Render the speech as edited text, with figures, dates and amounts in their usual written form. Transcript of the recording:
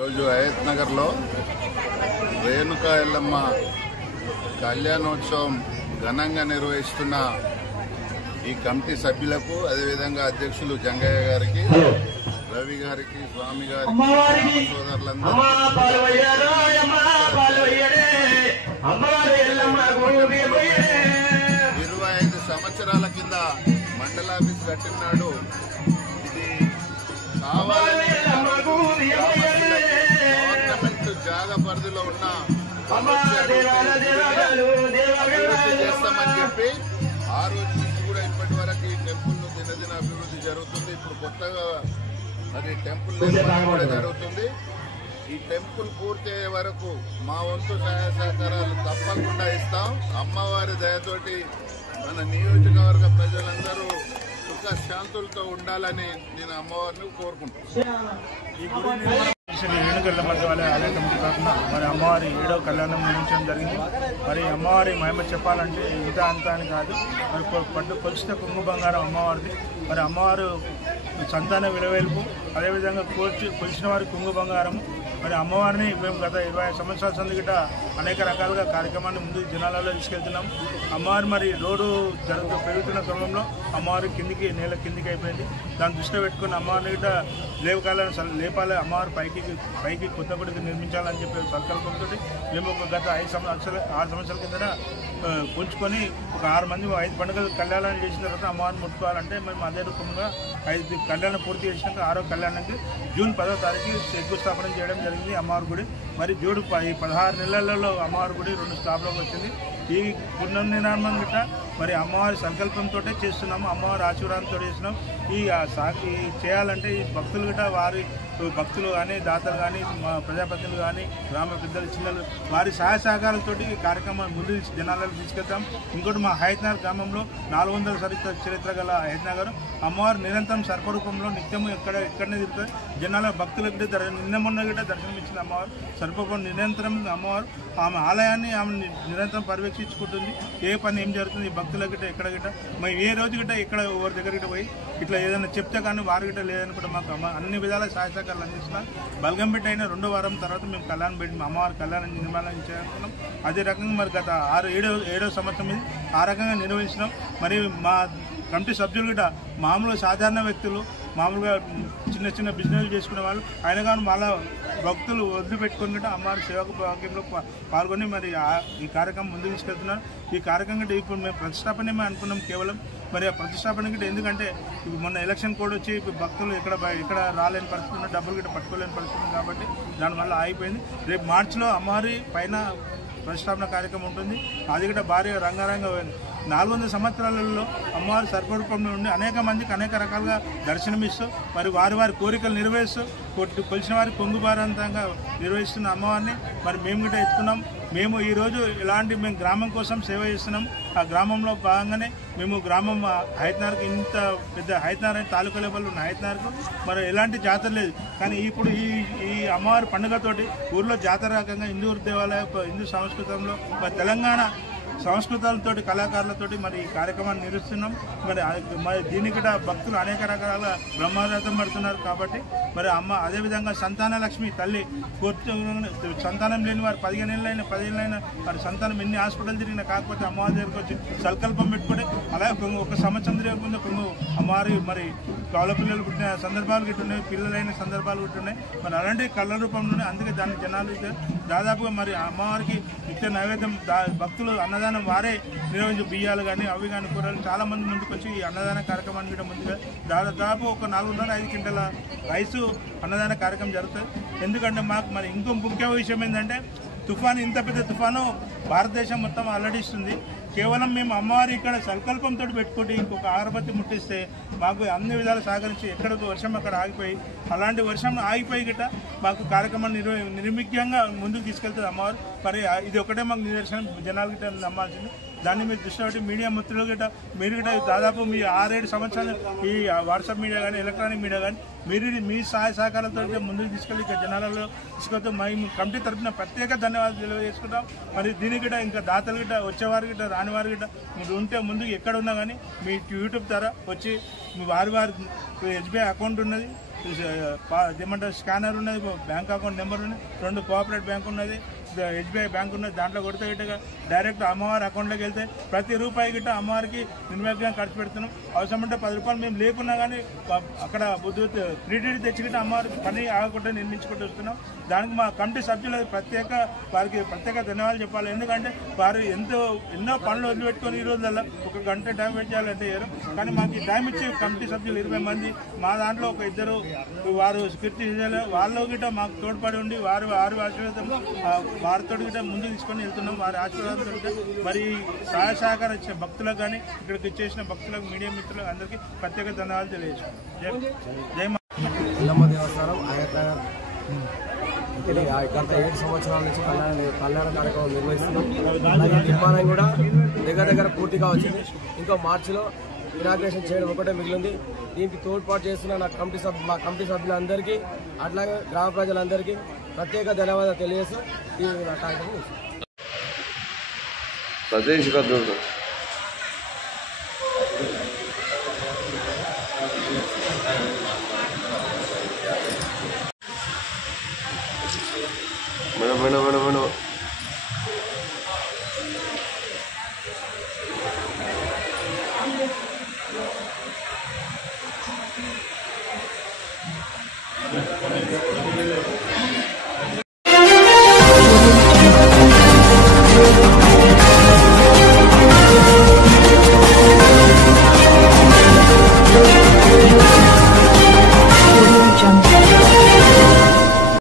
రోజు హయత్ నగర్లో రేణుకా ఎల్లమ్మ కళ్యాణోత్సవం ఘనంగా నిర్వహిస్తున్న ఈ కమిటీ సభ్యులకు అదేవిధంగా అధ్యక్షులు జంగయ్య గారికి, రవి గారికి, స్వామి గారికి, సోదరులందరూ 25 సంవత్సరాల కింద మండలాఫీస్ కట్టినాడు. ఇది కావాలని గవర్నమెంట్ జాగా పరిధిలో ఉన్న అభివృద్ధి చేస్తామని చెప్పి ఆ రోజు నుంచి కూడా ఇప్పటి వరకు ఈ టెంపుల్ దినదిన అభివృద్ధి జరుగుతుంది. ఇప్పుడు కొత్తగా అది టెంపుల్ కూడా జరుగుతుంది. ఈ టెంపుల్ పూర్తయ్యే వరకు మా వంతు సహాయ సహకారాలు తప్పకుండా ఇస్తాం. అమ్మవారి దయతోటి మన నియోజకవర్గ ప్రజలందరూ సుఖ శాంతులతో ఉండాలని నేను అమ్మవారిని కోరుకుంటున్నాను. రేణుకల మధ్య వాళ్ళ ఆలయ కమిటీ తరఫున మరి అమ్మవారి 7వ కళ్యాణం నిర్మించడం జరిగింది. మరి అమ్మవారి మహిమ చెప్పాలంటే ఇంత అంత అని కాదు. మరి కొలిచిన కుంగు బంగారం అమ్మవారిది. మరి అమ్మవారు సంతాన విలువైపు, అదేవిధంగా కొలిచిన వారి కుంగు బంగారము. మరి అమ్మవారిని మేము గత 25 సంవత్సరాల సందిగిట అనేక రకాలుగా కార్యక్రమాన్ని ముందు జనాలలో తీసుకెళ్తున్నాం. అమ్మవారు మరి రోడ్డు పెరుగుతున్న క్రమంలో అమ్మవారి నేల కిందికి అయిపోయింది. దాన్ని దృష్టిలో పెట్టుకుని అమ్మవారిని గిట్ట లేపాలి, అమ్మవారి పైకి కొత్త గుడికి నిర్మించాలని చెప్పి సంకల్పంతో మేము గత 6 సంవత్సరాల కింద పుంచుకొని ఒక 6 మంది 5 పండుగలు కళ్యాణం చేసిన తర్వాత అమ్మవారిని ముట్టుకోవాలంటే మేము అదే రూపంగా 5 కళ్యాణం పూర్తి చేసినాక 6వ కళ్యాణానికి జూన్ 10వ తారీఖు శంకుస్థాపన చేయడం జరిగింది అమ్మవారి గుడి. మరి జూడు 16 నెలలలో అమ్మవారి గుడి 2 స్లాబ్లోకి వచ్చింది. ఈ పునర్నిర్మాణం గిట్ట మరి అమ్మవారి సంకల్పంతో చేస్తున్నాము, అమ్మవారి ఆశీర్వాదంతో చేస్తున్నాం. ఈ చేయాలంటే ఈ భక్తులు గిట్ట వారి భక్తులు కానీ దాతలు కానీ ప్రజాప్రతినిధులు కానీ గ్రామ పెద్దలు చిన్నలు వారి సహాయ సహకారాలతోటి ఈ కార్యక్రమాన్ని ముందు జనాలకు తీసుకెళ్తాం. ఇంకోటి మా హయత్నగర్ గ్రామంలో 400 చరిత్ర గల హయత్నగర్ అమ్మవారు నిరంతరం సర్పరూపంలో నిత్యము ఎక్కడనే తిరుగుతుంది. జనాల భక్తులకు నిన్న మొన్న గిట్ట దర్శనం ఇచ్చిన అమ్మవారు సర్పరూపం నిరంతరం అమ్మవారు ఆమె ఆలయాన్ని ఆమె నిరంతరం పర్యవేక్షించుకుంటుంది. ఏ పని ఏం జరుగుతుంది భక్తుల గిట్ట ఎక్కడ గిట్ట మేము ఏ రోజు గిట్ట ఎక్కడ ఎవరి దగ్గర గిట్ట పోయి ఇట్లా ఏదైనా చెప్తే కానీ వారి గిట్ట లేదని కూడా మాకు అన్ని విధాల సహాయ సహకారాలు అందిస్తున్నాం. బల్గంపేట అయిన 2వ వారం తర్వాత మేము కళ్యాణం పెట్టి అమ్మవారి కళ్యాణం నిర్మాణం చేస్తున్నాం. అదే రకంగా మరి గత 7వ సంవత్సరం ఇది ఆ రకంగా నిర్వహించినాం. మరి మా కమిటీ సభ్యులు కూడా మామూలుగా సాధారణ వ్యక్తులు మామూలుగా చిన్న బిజినెస్ చేసుకునే వాళ్ళు అయినా కానీ వాళ్ళ భక్తులు వదిలిపెట్టుకుని కూడా అమ్మవారి సేవకు భాగ్యంలో పాల్గొని మరి ఈ కార్యక్రమం ముందుకు తీసుకెళ్తున్నారు. ఈ కార్యక్రమం కూడా ఇప్పుడు మేము ప్రతిష్టాపనే అనుకున్నాం కేవలం. మరి ఆ ప్రతిష్టాపన గిట్ట ఎందుకంటే ఇప్పుడు మొన్న ఎలక్షన్ కోడ్ వచ్చి ఇప్పుడు భక్తులు ఎక్కడ రాలేని పరిస్థితి ఉన్న డబ్బులు గిట్ట పట్టుకోలేని పరిస్థితి కాబట్టి దానివల్ల ఆగిపోయింది. రేపు మార్చిలో అమ్మవారి పైన ప్రతిష్టాపన కార్యక్రమం ఉంటుంది. అది కూడా భారీ రంగారంగ 400 సంవత్సరాలలో అమ్మవారి సర్వరూపంలో ఉండి అనేక మందికి అనేక రకాలుగా దర్శనమిస్తూ మరి వారి కోరికలు నెరవేరుస్తూ కొలిసిన వారి కొంగుబారంతంగా నిర్వహిస్తున్న అమ్మవారిని మరి మేము కూడా ఎత్తుకున్నాం. మేము ఈరోజు మేము గ్రామం కోసం సేవ చేస్తున్నాం. ఆ గ్రామంలో భాగంగానే మేము గ్రామం హయత్నగర్కి ఇంత పెద్ద హయత్నగర్ తాలూకా లెవెల్ ఉన్న హయత్నగర్కు మరి ఎలాంటి జాతర లేదు. కానీ ఇప్పుడు ఈ అమ్మవారి పండుగతోటి ఊర్లో జాతర రకంగా హిందూ దేవాలయ హిందూ సంస్కృతంలో మరి తెలంగాణ సంస్కృతాలతోటి కళాకారులతోటి మరి ఈ కార్యక్రమాన్ని నిర్వహిస్తున్నాం. మరి దీనికి కూడా భక్తులు అనేక రకాల బ్రహ్మరథం పడుతున్నారు కాబట్టి మరి అమ్మ అదేవిధంగా సంతాన లక్ష్మి తల్లి సంతానం లేని వారు 15 ఏళ్ళైనా వారి సంతానం ఎన్ని హాస్పిటల్ తిరిగినా కాకపోతే అమ్మవారి దగ్గరికి వచ్చి సంకల్పం పెట్టుకుని అలాగే ఒక సంవత్సరం తిరగకుండా కొన్ని అమ్మవారి మరి కౌల పిల్లలు పుట్టిన సందర్భాలు గిట్టున్నాయి, పిల్లలైన సందర్భాలు గిట్టున్నాయి. మరి అలాంటి కళ్ళ రూపంలోనే అందుకే దాన్ని జనాలు దాదాపుగా మరి అమ్మవారికి నిత్య నైవేద్యం భక్తులు అన్నదానం వారే నిర్వహించే బియ్యాలు కానీ అవి కానీ కూరలు చాలా మంది ముందుకు వచ్చి ఈ అన్నదాన కార్యక్రమాన్ని కూడా ముందుగా దాదాపు ఒక 405 క్వింటాల రైసు అన్నదాన కార్యక్రమం జరుగుతుంది. ఎందుకంటే మాకు మరి ఇంకో ముఖ్య విషయం ఏంటంటే తుఫాను, ఇంత పెద్ద తుఫాను భారతదేశం మొత్తం అల్లడిస్తుంది. కేవలం మేము అమ్మవారి ఇక్కడ సంకల్పంతో పెట్టుకుంటే ఇంకొక అగరబత్తి ముట్టిస్తే మాకు అన్ని విధాలు సహకరించి ఎక్కడికి వర్షం అక్కడ ఆగిపోయి అలాంటి వర్షం ఆగిపోయి గిట్ట మాకు కార్యక్రమాన్ని నిర్విఘ్నంగా ముందుకు తీసుకెళ్తుంది అమ్మవారు. మరి ఇది ఒకటే మాకు నిదర్శనం, జనాలు గిట్ట నమ్మాల్సింది. దాన్ని మీరు దృష్టి పెట్టి మీడియా మిత్రులు గిట్ట మీరు గిట్ట దాదాపు మీ 6-7 సంవత్సరాలు ఈ వాట్సాప్ మీడియా కానీ ఎలక్ట్రానిక్ మీడియా కానీ మీ సహాయ సహకారాలతో ముందుకు తీసుకెళ్ళి ఇక్కడ జనాలలో తీసుకెళ్తూ మేము కమిటీ తరఫున ప్రత్యేక ధన్యవాదాలు తెలియజేసుకుంటాం. మరి దీనికి గిట్ట ఇంకా దాతలు గిట్ట వచ్చేవారు గిట్ట రానివారు గిట్ట మీరు ఉంటే ముందుకు ఎక్కడ ఉన్నా కానీ మీ యూట్యూబ్ ద్వారా వచ్చి వారి ఎస్బీఐ అకౌంట్ ఉన్నది, ఏమంటారు స్కానర్ ఉన్నది, బ్యాంక్ అకౌంట్ నెంబర్ ఉన్నది, 2 కోఆపరేటివ్ బ్యాంక్ ఉన్నది, ఎస్బీఐ బ్యాంక్ ఉన్నది. దాంట్లో కొడితే గిట్టగా డైరెక్ట్ అమ్మవారి అకౌంట్లోకి వెళ్తే ప్రతి రూపాయి గిట్ట అమ్మవారికి నిర్వేగంగా ఖర్చు పెడుతున్నాం. అవసరం అంటే 10 రూపాయలు మేము లేకున్నా కానీ అక్కడ క్రెడిట్ తెచ్చిగిట్ట అమ్మవారికి పని ఆగకుండా నిర్మించుకుంటూ వస్తున్నాం. దానికి మా కమిటీ సభ్యులు వారికి ప్రత్యేక ధన్యవాదాలు చెప్పాలి. ఎందుకంటే వారు ఎన్నో పనులు వదిలిపెట్టుకొని ఈ రోజులలో 1 గంట టైం పెట్టాలంటే కానీ మాకు ఈ టైం ఇచ్చి కమిటీ సభ్యులు 20 మంది మా దాంట్లో ఒక 2 వారు సెక్యూరిటీ వాళ్ళు గిట్ట మాకు తోడ్పడి ఉండి వారి ఆశీర్వాదం వారితో గిట్ట ముందుకు తీసుకొని వెళ్తున్నాం. వారి ఆశీర్వాదంతో మరి సహాయ సహకారం ఇచ్చిన భక్తులకు కానీ ఇక్కడికి ఇచ్చేసిన భక్తులకు మీడియా మిత్రులకు అందరికీ ప్రత్యేక ధన్యవాదాలు తెలియజేస్తున్నాం. జై ఎల్లమ్మ దేవస్థానం హయత్నగర్ గత 7 సంవత్సరాల నుంచి కళ్యాణ కార్యక్రమం నిర్వహిస్తున్నాం. అలాగే నిర్మాణం కూడా దగ్గర పూర్తిగా వచ్చింది. ఇంకో మార్చిలో ఇనాగ్రేషన్ చేయడం ఒకటే మిగిలింది. దీనికి తోడ్పాటు చేస్తున్న మా కమిటీ సభ్యులందరికీ అట్లాగే గ్రామ ప్రజలందరికీ ప్రత్యేక ధన్యవాదాలు తెలియజేస్తూ ఈ కార్యక్రమం మేడం